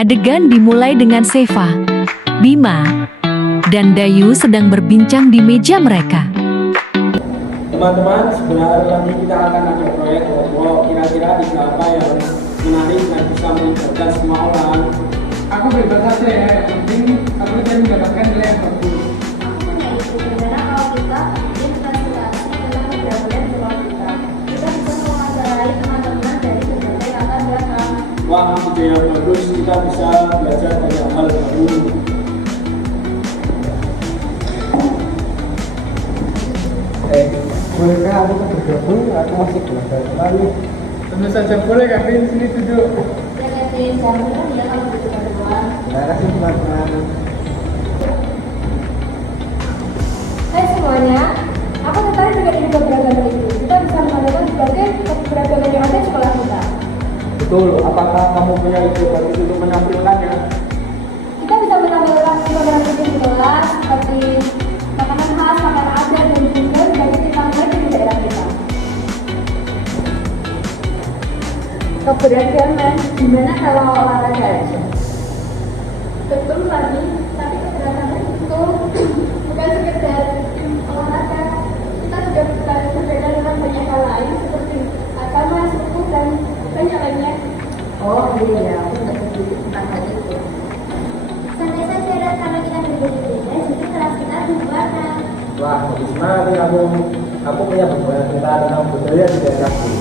Adegan dimulai dengan Seva, Bima, dan Dayu sedang berbincang di meja mereka. Teman-teman, sebentar lagi kita akan ada proyek logo. Kira-kira bisa apa yang menarik dan bisa melibatkan semua orang? Aku bebas saja ya, yang penting aku bisa mendapatkan nilai yang bagus. Aku punya ide, gimana kalau kita bikin presentasi tentang keberhasilan sekolah kita. Kita bisa mewawancarai teman-teman dari berbagai latar belakang. Wah, ide yang bagus. Kita bisa belajar banyak hal baru. Bolehkah aku bergabung? Aku masih belajar sekali. Tentu saja boleh, Kevin. Sini duduk. Ya, Kevin, jangan ya kalau butuh bantuan. Terima kasih teman-teman. Hai semuanya, aku tertarik dengan ide keberagaman itu. Kita bisa mengadakan berbagai keberagaman yang ada di sekolah kita. Betul, apakah kamu punya ide bagus untuk menampilkannya? Kita bisa menampilkan program penting di kelas seperti makanan khas, makanan adat, dan juga dari cerita menarik di daerah kita. Keberagaman, gimana kalau olahraga aja? Betul lagi, tapi keberagaman itu bukan sekedar olahraga. Kita juga berbeda dengan banyak hal lain seperti agama, suku, dan banyak lainnya. Oh iya, aku nggak setuju tentang hal itu. Santai saja, dan karena kita berbeda-beda, jadi kelas kita berwarna. Wah, bagus banget kamu. Aku punya beberapa cerita tentang budaya di daerahku.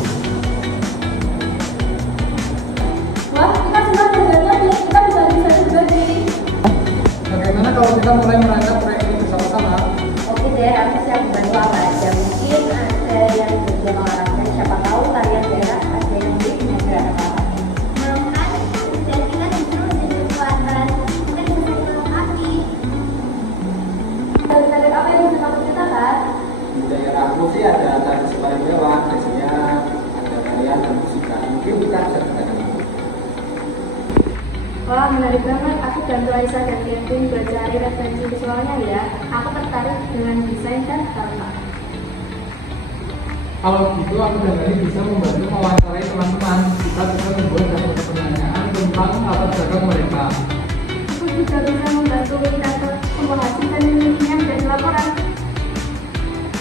Wah, kita semua berbeda, kita bisa berbagi. Bagaimana kalau kita mulai merancang proyek ini bersama-sama? Oke deh, aku siap membantu apa aja. Mungkin ada yang berjuang olahraga, siapa tahu kalian daerah ada yang punya gerakan olahraga. Kan, dan kita justru menjadi kekuatan. Kita bisa saling melengkapi. Target apa yang bisa kamu ceritakan? Di daerahku sih ada tradisi paling mewah, biasanya ada tarian dan musikan. Mungkin kita bisa berbagi. Wah, menarik banget. Aku bantu Aisyah dan Kevin buat cari referensi visualnya ya. Aku tertarik dengan desain dan gambar. Kalau gitu, aku dan Dani bisa membantu mewawancarai teman-teman. Kita bisa membuat daftar pertanyaan tentang latar belakang mereka. Aku juga bisa membantu kita membahagikan ilmunya dan laporan.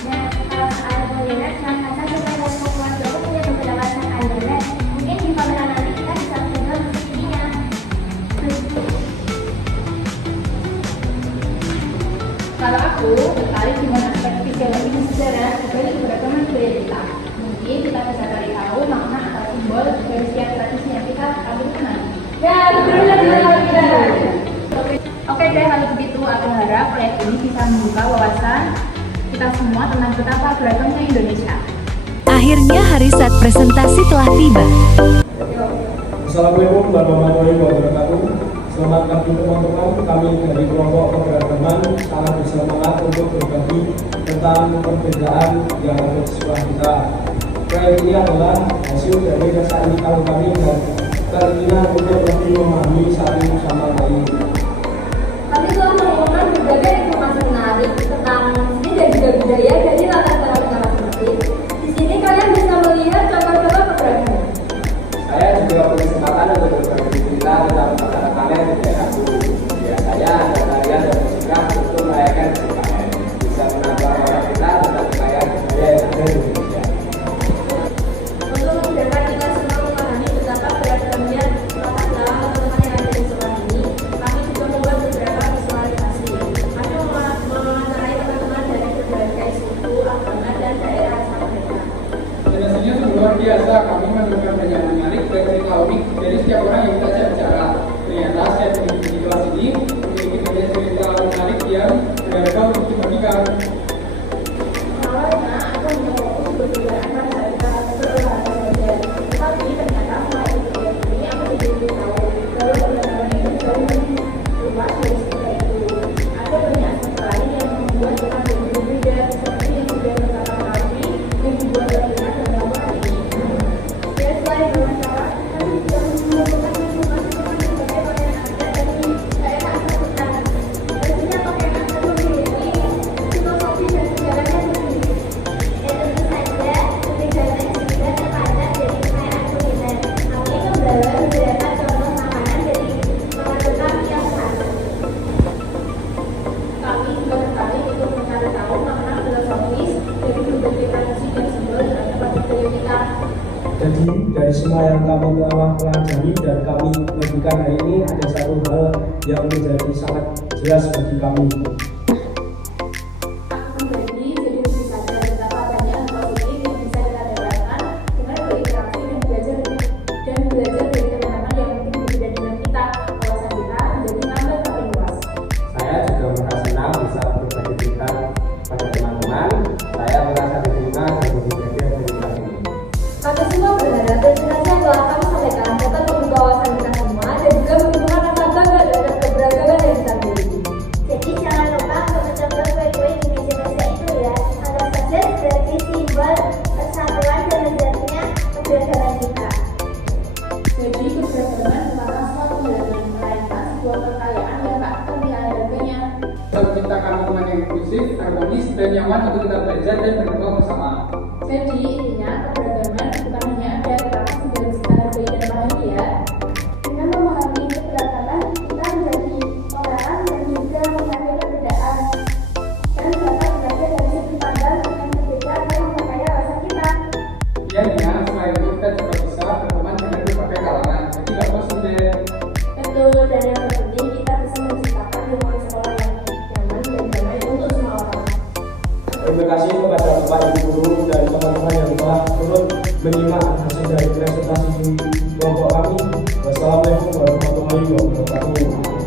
Ya, kalau soal proyek, jangan saja kita yang membuat aku punya beberapa ayatnya. Mungkin di kamera nanti kita bisa mencoba ininya. Kalau aku tertarik dengan aspek fisiologi dan sejarah dari keberagaman budaya kita. Mungkin kita bisa cari tahu makna atau simbol dari setiap tradisi yang kita tampilkan nanti. Ya, benar. Oke deh, kalau begitu aku harap proyek ini bisa membuka wawasan kita semua tentang betapa beragamnya Indonesia. Akhirnya hari saat presentasi telah tiba. Assalamualaikum warahmatullahi wabarakatuh. Selamat pagi teman-teman. Kami dari kelompok keberagaman sangat bersemangat untuk berbagi tentang perbedaan yang ada di sekolah kita. Proyek ini adalah hasil dari rasa ingin tahu kami dan keinginan untuk lebih memahami satu sama lain. Kami telah menemukan berbagai informasi menarik tentang seni dan juga budaya dari latar belakang negara masing-masing. Di sini kalian bisa melihat contoh-contoh keberagaman. Saya juga punya kesempatan untuk berbagi cerita tentang makanan kalian di daerahku. Biasanya ada tarian dan musikan untuk merayakan keberagaman. Bisa menambah orang kita tentang kekayaan budaya yang ada di Indonesia. Untuk memudahkan kita semua memahami betapa beragamnya latar belakang teman-teman yang ada di sekolah ini, kami juga membuat beberapa visualisasi. Ada satu hal yang menjadi sangat jelas bagi kami. Aku pribadi jadi lebih sadar betapa banyak hal positif yang bisa kita dapatkan dengan berinteraksi dan belajar dari teman-teman yang mungkin berbeda dengan kita. Wawasan kita menjadi tambah makin luas. Saya juga merasa senang bisa berbagi cerita pada teman-teman. Saya merasa diterima dan berbagi cerita ini. Kami semua berharap presentasi yang telah kami sampaikan dapat membuka wawasan kita semua dan juga menumbuhkan rasa bangga terhadap keberagaman yang kita miliki. Jadi jangan lupa untuk mencoba kue-kue di meja-meja itu ya. Anggap saja sebagai simbol persatuan dan lezatnya keberagaman kita. Jadi keberagaman merupakan suatu nilai melainkan sebuah kekayaan yang tak akan dihargainya. Kita menciptakan lingkungan yang inklusif, harmonis, dan nyaman untuk kita belajar dan berkembang bersama. Jadi intinya keberagaman bukan hanya ada tetapi juga bisa hargai dan bahagia. Dengan memahami keberagaman, kita menjadi orang yang juga menghargai perbedaan dan dapat belajar dari sudut pandang yang berbeda dan menghargai wawasan kita. Kiannya, selain itu kita juga bisa berteman dengan berbagai kalangan. Jadi nggak bosan deh. Betul, dan yang terpenting kita bisa menciptakan lingkungan sekolah yang nyaman dan damai untuk semua orang. Terima kasih kepada Bapak Ibu Guru dan teman-teman yang telah turut menyimak hasil dari presentasi kelompok kami. Wassalamualaikum warahmatullahi wabarakatuh.